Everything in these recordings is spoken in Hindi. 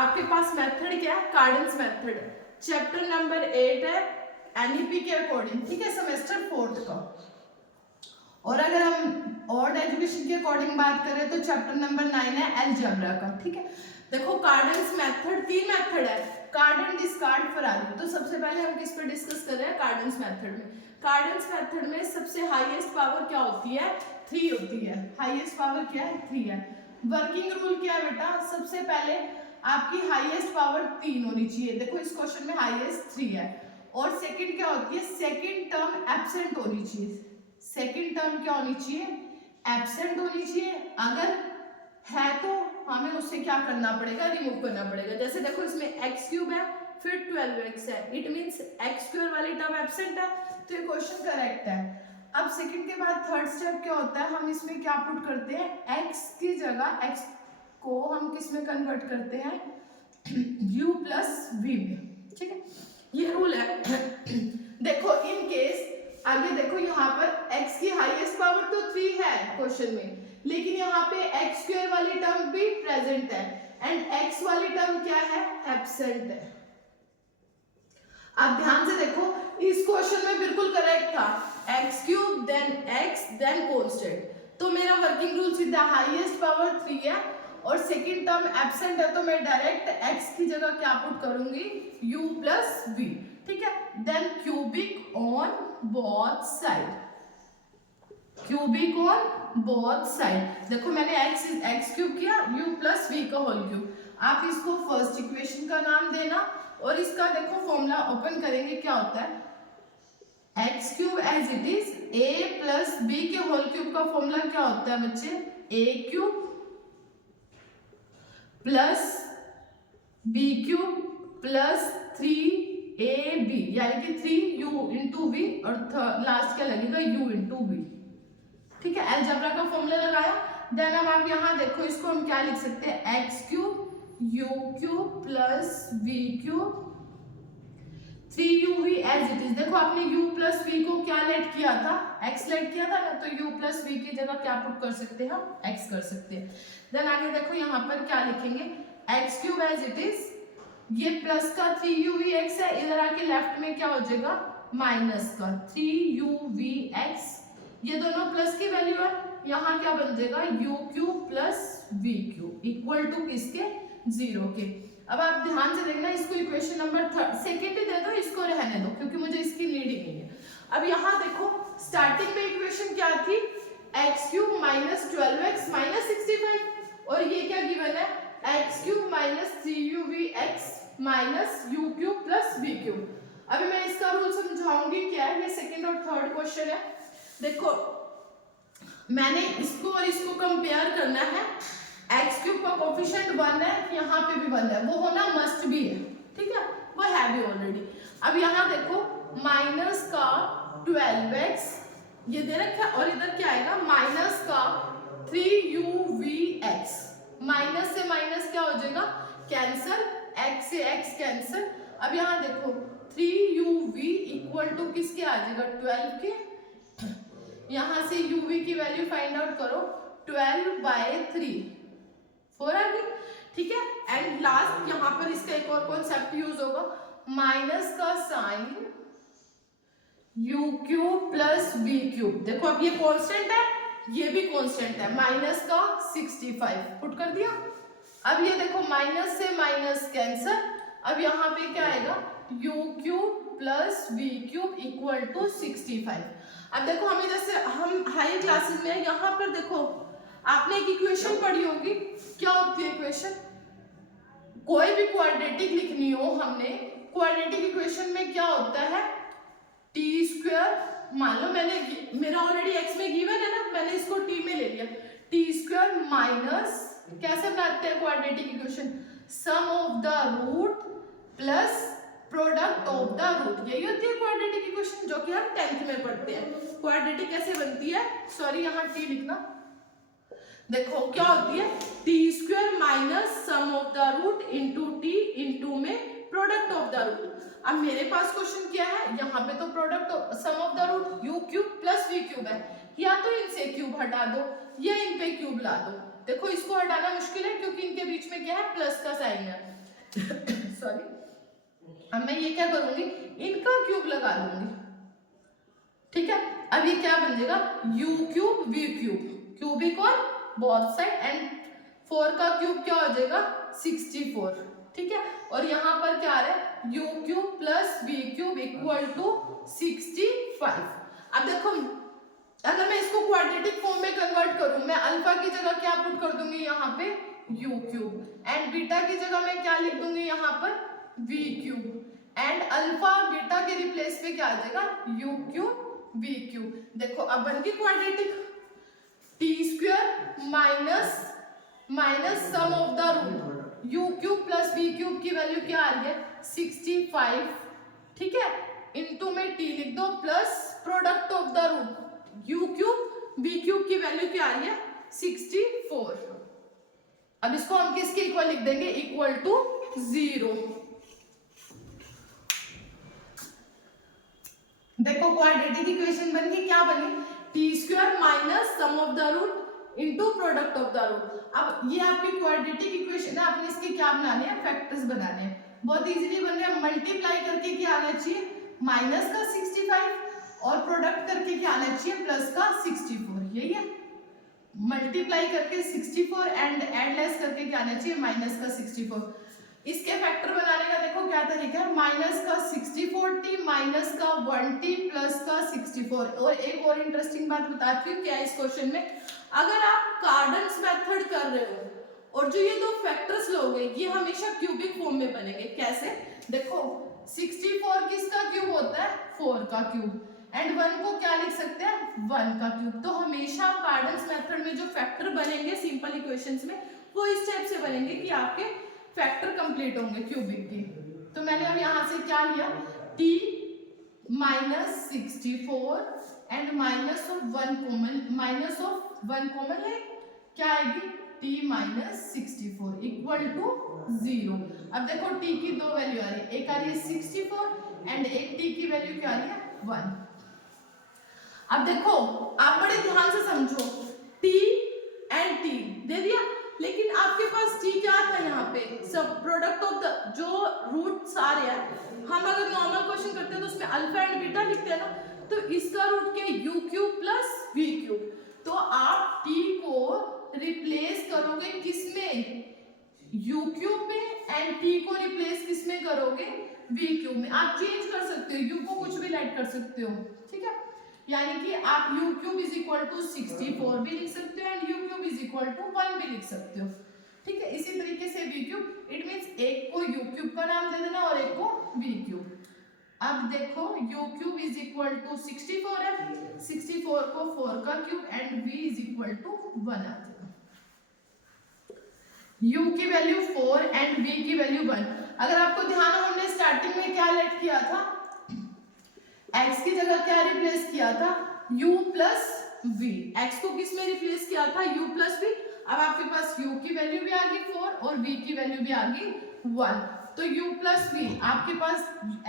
आपके पास मेथड क्या है, कार्डन्स मेथड। चैप्टर नंबर 8 है एनईपी के अकॉर्डिंग, ठीक है, सेमेस्टर 4 का। और अगर हम ऑड एजुकेशन के अकॉर्डिंग बात करें तो चैप्टर नंबर 9 है अलजेब्रा का, ठीक है। देखो कार्डन्स मेथड, 3 मेथड है, कार्डन, डिस्कार्ड, फरारी। तो सबसे पहले हम किस पे डिस्कस कर रहे हैं, कार्डन्स मेथड में। कार्डन्स मेथड में सबसे हाईएस्ट पावर क्या होती है, 3 होती है। हाईएस्ट पावर क्या है, 3 है। वर्किंग रूल क्या है बेटा, सबसे पहले आपकी हाईएस्ट पावर 3 होनी चाहिए। देखो इस क्वेश्चन में हाईएस्ट 3 है। और सेकंड क्या होती है, सेकंड टर्म एब्सेंट होनी चाहिए। सेकंड टर्म क्या होनी चाहिए, एब्सेंट होनी चाहिए। अगर है तो हमें उससे क्या करना पड़ेगा, रिमूव करना पड़ेगा। जैसे देखो इसमें एक्स क्यूब है, फिर 12x है, इट मींस एक्स स्क्वायर वाली टर्म एब्सेंट है, तो ये क्वेश्चन करेक्ट है। अब सेकंड के बाद थर्ड स्टेप क्या होता है, हम इसमें क्या पुट करते हैं, x की जगह x को हम किस में कन्वर्ट करते हैं, u प्लस v में, ठीक है, ये रूल है। देखो इन केस आगे देखो यहाँ पर x की हाईएस्ट पावर तो 3 है क्वेश्चन में, लेकिन यहाँ पे एक्स स्क्वायर वाली टर्म भी प्रेजेंट है एंड x वाली टर्म क्या है, एब्सेंट है। अब ध्यान से देखो इस क्वेश्चन में बिल्कुल करेक्ट था, x cube then x then constant. तो मेरा वर्किंग रूल सीधा हाईएस्ट पावर 3 है और सेकंड टर्म एब्सेंट है, तो मैं डायरेक्ट x की जगह क्या पुट करूंगी, u प्लस v, ठीक है। Then cubic on both side, cubic on both side. देखो मैंने x क्यूब किया, u प्लस v का होल क्यूब। आप इसको फर्स्ट इक्वेशन का नाम देना और इसका देखो फॉर्मूला ओपन करेंगे, क्या होता है, x cube as it is a plus b के होल क्यूब का फॉर्मूला क्या होता है बच्चे, a cube plus b cube plus 3ab, यानी कि 3u इंटू v और लास्ट क्या लगेगा, u इंटू v, ठीक है। अलजेब्रा का फॉर्मूला लगाया। देन अब आप यहाँ देखो इसको हम क्या लिख सकते हैं, x cube u cube plus v cube 3uv as it is. देखो आपने u प्लस v को क्या लेट किया था, x लेट किया था ना, तो u प्लस v की जगह क्या पुट कर सकते हैं, हम x कर सकते हैं। देन आगे देखो यहाँ पर क्या लिखेंगे, x cube as it is, ये प्लस का 3uvx है, इधर आके लेफ्ट में क्या हो जाएगा, माइनस का 3uvx, ये दोनों प्लस की वैल्यू है, यहाँ क्या बन जाएगा, u cube plus v cube equal to किसके, 0 के। अब आप ध्यान से देखना, इसको इक्वेशन नंबर सेकेंड ही दे दो, इसको रहने दो क्योंकि मुझे इसकी नीड ही नहीं है। अब यहाँ देखो स्टार्टिंग में इक्वेशन क्या थी, x cube minus 12x minus 65, और ये क्या गिवन है, x cube minus 3uvx minus u cube plus v cube. अभी मैं इसका रूल समझाऊंगी क्या है, ये सेकेंड और थर्ड क्वेश्चन है। देखो मैंने इसको और इसको कंपेयर करना है, एक्स क्यूब का कोफिशिएंट 1 है, यहाँ पे भी 1 है, वो होना मस्ट भी है, ठीक है, वो है भी ऑलरेडी। अब यहाँ देखो माइनस का 12x ये दे रखा है और इधर क्या आएगा, माइनस का 3uvx, माइनस से माइनस क्या हो जाएगा, कैंसल, x से x कैंसल। अब यहाँ देखो 3uv इक्वल टू किसके आ जाएगा, 12 के। यहाँ से uv की वैल्यू फाइंड आउट करो, 12/3, 4 आ गई, ठीक है। एंड लास्ट यहाँ पर इसका एक और कॉन्सेप्ट यूज होगा, माइनस का sign u cube plus v cube. देखो अब ये कांस्टेंट है, ये भी कांस्टेंट है, माइनस का 65 पुट कर दिया। अब ये देखो माइनस से माइनस कैंसल, अब यहाँ पे क्या आएगा, u cube plus v cube equal to 65। अब देखो हमें जैसे हम हाई क्लासेस में, यहाँ पर देखो आपने एक इक्वेशन पढ़ी होगी, क्या होती है इक्वेशन, कोई भी क्वाड्रेटिक लिखनी हो हमने, क्वाड्रेटिक इक्वेशन में क्या होता है, टी स्क्वायर, मान लो मैंने, मेरा ऑलरेडी x में गिवन है ना, मैंने इसको t में ले लिया, टी स्क्वायर माइनस, कैसे बनाते हैं quadratic equation, sum of the root plus product of the root, यही होती है क्वाड्रेटिक इक्वेशन जो कि हम 10th में पढ़ते हैं। क्वाड्रेटिक कैसे बनती है, सॉरी यहाँ t लिखना, देखो क्या होती है, t square minus sum of the root into t into में प्रोडक्ट ऑफ द रूट। अब मेरे पास क्वेश्चन क्या है, यहाँ पे तो product sum of the root u cube plus v cube है, या तो इनसे क्यूब हटा दो या इन पे क्यूब ला दो। देखो इसको हटाना मुश्किल है क्योंकि इनके बीच में क्या है, प्लस का साइन है। सॉरी, अब मैं ये क्या करूंगी, इनका क्यूब लगा दूंगी, ठीक है। अब ये क्या बन जाएगा, u cube v cube, cubic और बोथ साइड, एंड 4 का क्यूब क्या हो जाएगा 64, ठीक है। और यहाँ पर क्या आ रहा है, u cube plus v cube equal to 65। अब देखो अगर मैं इसको क्वाड्रेटिक फॉर्म में कन्वर्ट करूं, मैं अल्फा की जगह क्या पुट कर दूंगी यहाँ पे u क्यूब, एंड बीटा की जगह मैं क्या लिख दूंगी यहाँ पर v cube, and alpha beta के रिप्लेस पे क्या आ जाएगा u क्यूब v क्यूब। देखो अब बन गई quadratic, t square minus sum of the root u cube plus v cube की वैल्यू क्या आ रही है 65, ठीक है, इनटू में t लिख दो plus product of the root u cube v cube की वैल्यू क्या आ रही है 64। अब इसको हम किसके इक्वल लिख देंगे, इक्वल टू 0। देखो क्वाड्रेटिक इक्वेशन बन गई, क्या बनी, t square minus sum of the root into product of the root. अब ये आपकी क्वाड्रेटिक इक्वेशन है, आपने इसके क्या बनाने हैं, फैक्टर्स बनाने हैं। बहुत इजीली बन रहा है, मल्टीप्लाई करके क्या आना चाहिए माइनस का 65 और प्रोडक्ट करके क्या आना चाहिए प्लस का 64, यही है। मल्टीप्लाई करके 64 एंड एडलेस करके क्या आना चाहिए माइनस का 64। इसके फैक्टर बनाने का देखो क्या तरीका है, माइनस का 64t माइनस का 1t प्लस का 64। और एक और इंटरेस्टिंग बात बताती हूँ क्या है इस क्वेश्चन में, अगर आप कार्डन्स मेथड कर रहे हो और जो ये दो फैक्टर्स लोगे ये हमेशा क्यूबिक फॉर्म में बनेंगे। कैसे, देखो 64 किसका क्यूब होता है 4 का क्यूब, एंड 1 को क्या लिख सकते हैं 1 का क्यूब। तो हमेशा कार्डन्स मेथड में जो फैक्टर बनेंगे सिंपल इक्वेशंस में वो इस टाइप से बनेंगे कि आपके फैक्टर कंप्लीट होंगे क्यूबिक के। तो मैंने अब यहाँ से क्या लिया, t minus 64 and minus of 1 common, minus of 1 common है, क्या आएगी t माइनस 64 इक्वल टू 0। अब देखो t की दो वैल्यू आ रही है, एक आ रही है 64 एंड एक t की वैल्यू क्या आ रही है 1। अब देखो आप बड़े ध्यान से समझो, t एंड t दे दिया, लेकिन आपके पास t क्या था यहाँ पे, सब प्रोडक्ट ऑफ द जो रूट्स आ रहे हैं, हम अगर नॉर्मल क्वेश्चन करते हैं तो उसमें अल्फा एंड बीटा लिखते हैं ना, तो इसका रूट क्या है u cube plus v cube. तो आप t को रिप्लेस करोगे किसमें u क्यूब में, एंड t को रिप्लेस किसमें करोगे v क्यूब में। आप चेंज कर सकते हो, u को कुछ भी ऐड कर सकते हो, ठीक है, यानी कि आप u cube is equal to 64 भी लिख सकते हो and u cube is equal to 1 भी लिख सकते हो, ठीक है। इसी तरीके से v क्यूब, इट मींस एक को u क्यूब का नाम दे देना और एक को v क्यूब। अब देखो u cube is equal to 64 है, 64 को 4 का cube and v is equal to 1 आ जाएगा। u की वैल्यू 4 एंड v की वैल्यू 1। अगर आपको ध्यान हो हमने स्टार्टिंग में क्या लेट किया था, x की जगह क्या रिप्लेस किया था u प्लस v, x को किस में रिप्लेस किया था u प्लस v। अब आपके पास u की वैल्यू भी आ गई 4 और v की वैल्यू भी आ गई 1, तो u प्लस v आपके पास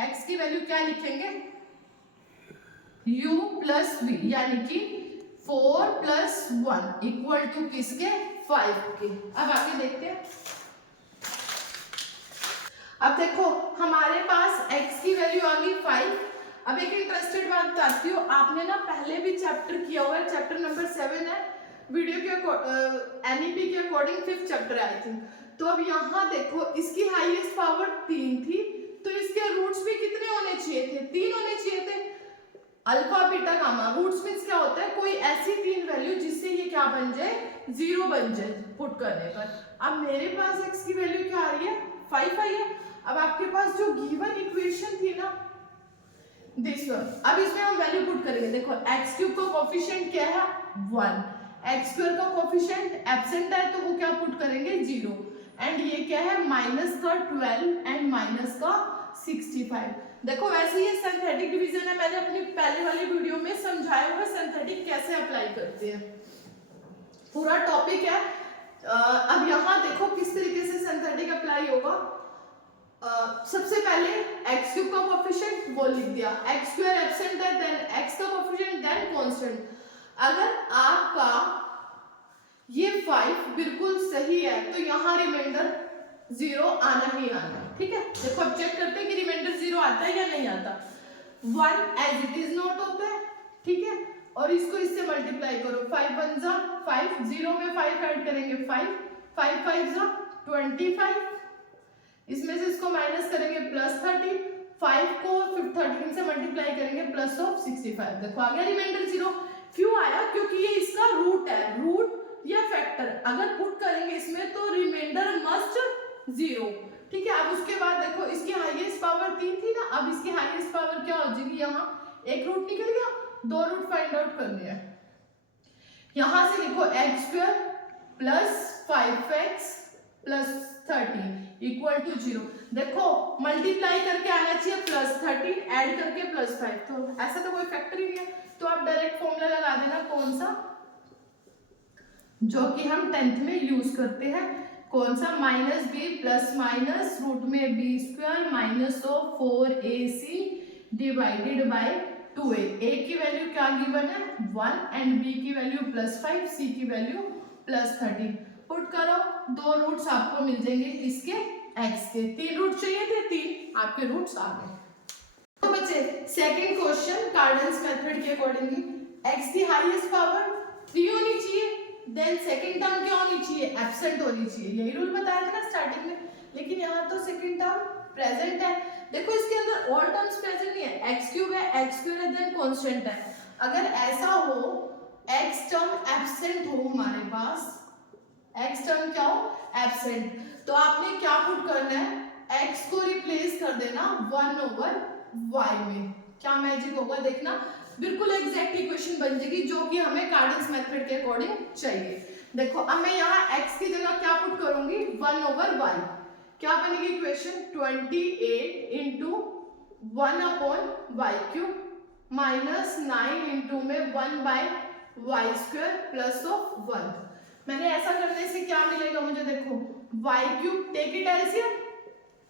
x की वैल्यू क्या लिखेंगे u प्लस v, यानी कि 4 प्लस 1 इक्वल टू किसके 5 के। अब आगे देखते हैं, अब देखो हमारे पास x की वैल्यू आ गई 5। अब एक इंटरेस्टेड बात बताती हूँ, आपने ना पहले भी चैप्टर किया हुआ है, चैप्टर नंबर 7 है वीडियो के एनईपी के according 5th chapter I think. तो अब यहाँ देखो इसकी हाईएस्ट पावर 3 थी, तो इसके रूट्स भी कितने होने चाहिए थे 3 होने चाहिए थे, alpha beta gamma. Roots means क्या होता है, कोई ऐसी 3 वैल्यू जिससे ये क्या बन जाए 0 बन जाए पुट करने पर। अब मेरे पास x की वैल्यू क्या आ रही है 5 आई है। अब आपके पास जो गिवन इक्वेशन थी ना दिस वन, अब इसमें हम वैल्यू पुट करेंगे। देखो x क्यूब का कोफिशिएंट क्या है 1, x स्क्वायर का कोफिशिएंट एब्सेंट है तो वो क्या पुट करेंगे 0, एंड ये क्या है माइनस का 12 एंड माइनस का 65। देखो वैसे ये सिंथेटिक डिवीजन है, मैंने अपनी पहले वाली वीडियो में समझाया हुआ सिंथेटिक कैसे अप्लाई करते हैं, पूरा टॉपिक है। अब यहाँ देखो किस तरीके से सिंथेटिक अप्लाई होगा। सबसे पहले x क्यूब का कोफिशिएंट वो लिख दिया, x स्क्वायर एब्सेंट है, देन x का कोफिशिएंट, देन कांस्टेंट। अगर आपका ये 5 बिल्कुल सही है तो यहाँ रिमाइंडर जीरो आना ही आना है, ठीक है। देखो अब चेक करते हैं कि रिमाइंडर जीरो आता है या नहीं आता। 1 एज इट इज नोट होता है, ठीक है, और इसको इससे मल्टीप्लाई करो। 5 1 जा 5, 0 में 5 ऐड करेंगे 5, 5 5 जा 25, इसमें से इसको माइनस करेंगे प्लस 30, 5 को 13 से मल्टीप्लाई करेंगे प्लस ऑफ 65। देखो आ गया रिमाइंडर जीरो। क्यों आया? क्योंकि ये इसका रूट है, रूट या फैक्टर अगर पुट करेंगे इसमें तो रिमाइंडर मस्ट जीरो, ठीक है। अब उसके बाद देखो इसकी हाईएस्ट पावर 3 थी ना, अब इसकी हाईएस्ट पावर क्या हो जाएगी, यहाँ एक रूट निकल गया, 2 रूट फाइंड आउट करने हैं। यहां से लिखो x square plus 5x plus 30 equal to 0। देखो मल्टीप्लाई करके आना चाहिए प्लस 13, ऐड करके प्लस 5, तो ऐसा तो कोई फैक्टर ही नहीं है, तो आप डायरेक्ट फॉर्मूला लगा देना। कौन सा? जो कि हम 10th में यूज करते हैं, कौन सा? Minus b plus minus root में b square minus of 4ac divided by 2a। a की वैल्यू क्या गिवन है 1 एंड b की वैल्यू प्लस 5, c की वैल्यू प्लस 13। पुट करो, 2 रूट्स आपको मिल जाएंगे किसके? x के। 3 रूट चाहिए थे, 3 आपके रूट्स आ गए। तो बच्चे सेकंड क्वेश्चन कार्डन्स मेथड के अकॉर्डिंगली x की हाईएस्ट पावर 3 होनी चाहिए, देन सेकंड टर्म क्या होनी चाहिए? एब्सेंट होनी चाहिए। यही रूल बताया था ना स्टार्टिंग में, लेकिन यहाँ तो सेकंड टर्म प्रेजेंट है। देखो इसके अंदर ऑल टर्म्स प्रेजेंट नहीं है, x क्यूब है, x स्क्वायर है, देन कांस्टेंट है। अगर ऐसा हो x टर्म एब्सेंट हो हमारे पास, x टर्म क्या हो? एब्सेंट, तो आपने क्या पुट करना है? x को रिप्लेस कर देना 1/y में। क्या मैजिक होगा देखना, बिल्कुल एग्जैक्ट इक्वेशन बन जाएगी जो कि हमें कार्डन्स मेथड के अकॉर्डिंग चाहिए। देखो अब मैं यहाँ x की जगह क्या पुट करूंगी? 1/y। क्या बनेगी equation? 28 into 1/y³ minus 9 into में 1/y² प्लस ऑफ 1। मैंने ऐसा करने से क्या मिलेगा मुझे? देखो y³ take it LCM,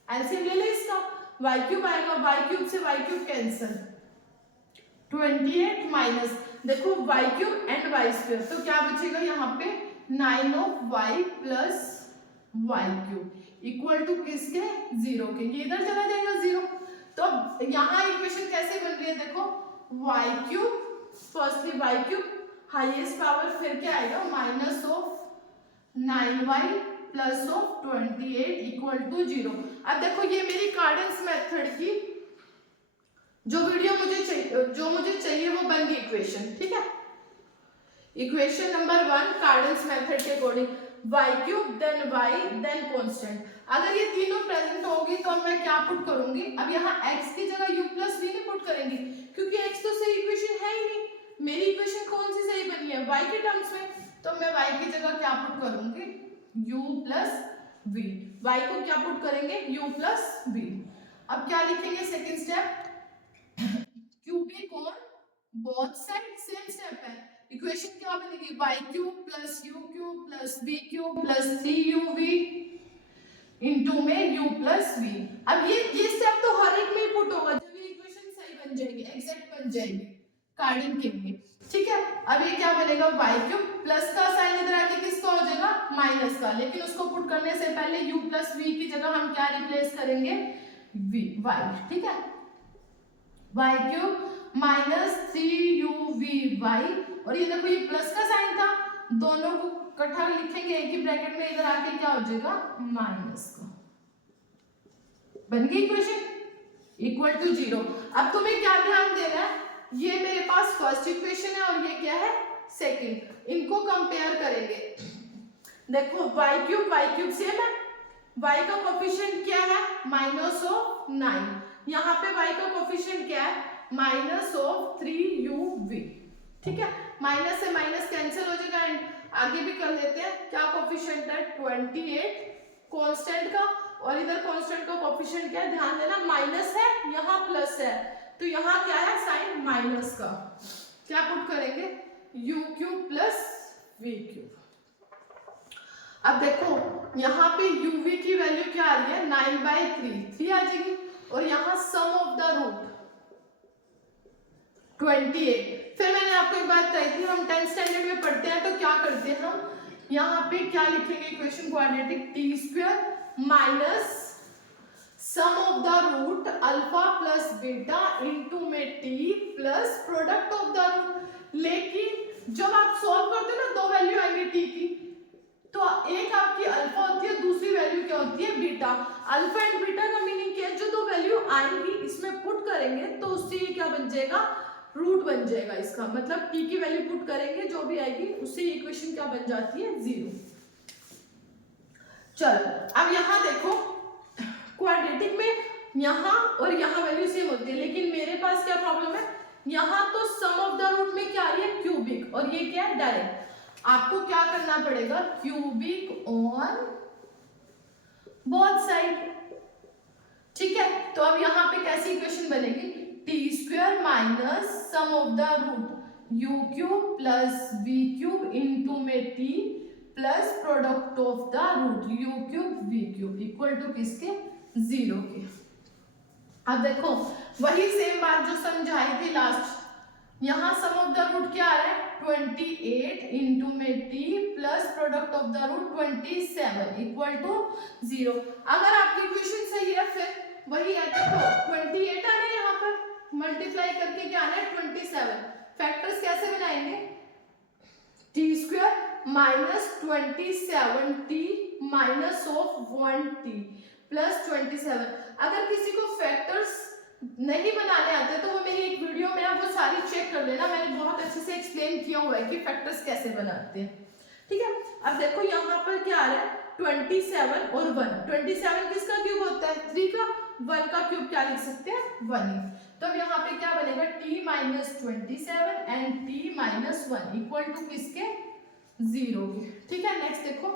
LCM ले ले इसका, y³ आएगा, y³ से y³ कैंसिल, 28 माइनस देखो y³ एंड y², तो क्या बचेगा यहाँ पे 9 of y plus y³ equal to किसके? 0 के। ये इधर चला जाएगा 0। तो यहाँ इक्वेशन कैसे बन रही है? देखो y³, firstly y³ highest power, फिर क्या आएगा minus of 9y plus of 28 equal to 0। अब देखो ये मेरी कार्डन्स मेथड की जो वीडियो मुझे चाहिए वो बन गई इक्वेशन, ठीक है। इक्वेशन नंबर 1 कार्डन्स मेथड के according y³ then y then constant. अगर ये तीनों प्रेजेंट होगी तो मैं क्या पुट करूंगी? अब यहाँ x की जगह u प्लस v नहीं पुट करेंगे, क्योंकि x तो सही इक्वेशन है ही नहीं। मेरी इक्वेशन कौन सी सही बनी है? y के टर्म्स में, तो मैं y की जगह क्या पुट करूंगी? u plus v। y को क्या पुट करेंगे? u plus v। अब क्या लिखेंगे सेकेंड स्टेप? क्यूबिक और बोथ साइड सेम स्टेप है। इक्वेशन क्या बनेगी? y³ plus u³ plus v³ plus 3uv into में u प्लस v। अब ये स्टेप तो हर एक में पुट होगा जब ये इक्वेशन सही बन जाएगी, एग्जैक्ट बन जाएगी कार्डिन के लिए, ठीक है। अब ये क्या बनेगा? y³ प्लस का साइन इधर आके किसका हो जाएगा? माइनस का, लेकिन उसको पुट करने से पहले u प्लस v की जगह हम क्या रिप्लेस करेंगे? y, ठीक है। y³ माइनस 3uv(y) और ये देखो ये प्लस का साइन था, दोनों को इकट्ठा लिखेंगे एक ही ब्रैकेट में, इधर आके क्या हो जाएगा? माइनस का। बन गई इक्वेशन इक्वल टू 0। अब तुम्हें क्या ध्यान देना है? ये मेरे पास फर्स्ट इक्वेशन है और ये क्या है? सेकंड। इनको कंपेयर करेंगे। देखो y³ सेम है, y का कोफिशिएंट क्या है? Minus of 9। यहाँ पे y का कोफिशिएंट क्या है? माइनस ऑफ 3uv, ठीक है। माइनस से माइनस कैंसिल हो जाएगा एंड आगे भी कर लेते हैं। क्या कोफिशिएंट है? 28 कांस्टेंट का, और इधर कांस्टेंट का कोफिशिएंट क्या है? ध्यान देना, माइनस है, यहाँ प्लस है, तो यहाँ क्या है? साइन माइनस का। क्या पुट करेंगे? u³ plus v³। अब देखो यहाँ पे uv की वैल्यू क्या आ रही है? 9/3, 3 आ जाएगी, और यहाँ सम ऑफ द रूट 28। फिर मैंने आपको एक बात कही थी, हम 10th स्टैंडर्ड में पढ़ते हैं तो क्या करते हैं हम? यहाँ पे क्या लिखेंगे equation? Quadratic t² minus sum of the root alpha plus beta into में t plus product of the root. लेकिन जब आप सॉल्व करते हो ना, दो वैल्यू आएंगे टी की, तो एक आपकी अल्फा होती है, दूसरी वैल्यू क्या होती है, बीटा। अल्फा एंड बीटा का मीनिंग क्या है, जो दो वैल्यू आएंगी इसमें पुट करेंगे तो उससे ये क्या बन जाएगा, रूट बन जाएगा। इसका मतलब टी की वैल्यू पुट करेंगे, जो भी आएगी उससे इक्वेशन क्या बन जाती है, 0। चलो अब यहाँ देखो, क्वाड्रेटिक में यहाँ और यहाँ वैल्यू सेम होती है, लेकिन मेरे पास क्या प्रॉब्लम है, यहाँ तो सम ऑफ द रूट में क्या आ रही है, क्यूबिक, और ये क्या है, डायरेक्ट। आपको क्या करना पड़ेगा, क्यूबिक ऑन बोथ साइड, ठीक है। तो अब यहाँ पे कैसी इक्वेशन बनेगी, t square minus sum of the root u cube plus v cube into में t plus product of the root u cube v cube equal to किसके, 0 के। अब देखो वही सेम बात जो समझाई थी लास्ट, यहाँ सम ऑफ द रूट क्या आ रहा है, 28 इंटू में t plus product of the root 27 equal to 0। अगर आपकी इक्वेशन सही है फिर वही है, देखो 28 आना है, यहाँ पर मल्टीप्लाई करके क्या आना है, 27। फैक्टर्स कैसे बनाएंगे, T square minus 27t minus of 1t plus 27। अगर किसी को फैक्टर्स नहीं बनाने आते तो वो मेरी एक वीडियो में है, वो सारी चेक कर लेना, मैंने बहुत अच्छे से एक्सप्लेन किया हुआ है कि फैक्टर्स कैसे बनाते हैं, ठीक है। अब देखो यहाँ पर क्या आ रहा है, 27 और 1। 27 किसका क्यूब होता है, 3 का। 1 का क्यूब क्या लिख सकते हैं, 1 ही। तो अब यहाँ पे क्या बनेगा, t minus 27 and t minus 1 equal to किसके, 0 के, ठीक है। नेक्स्ट देखो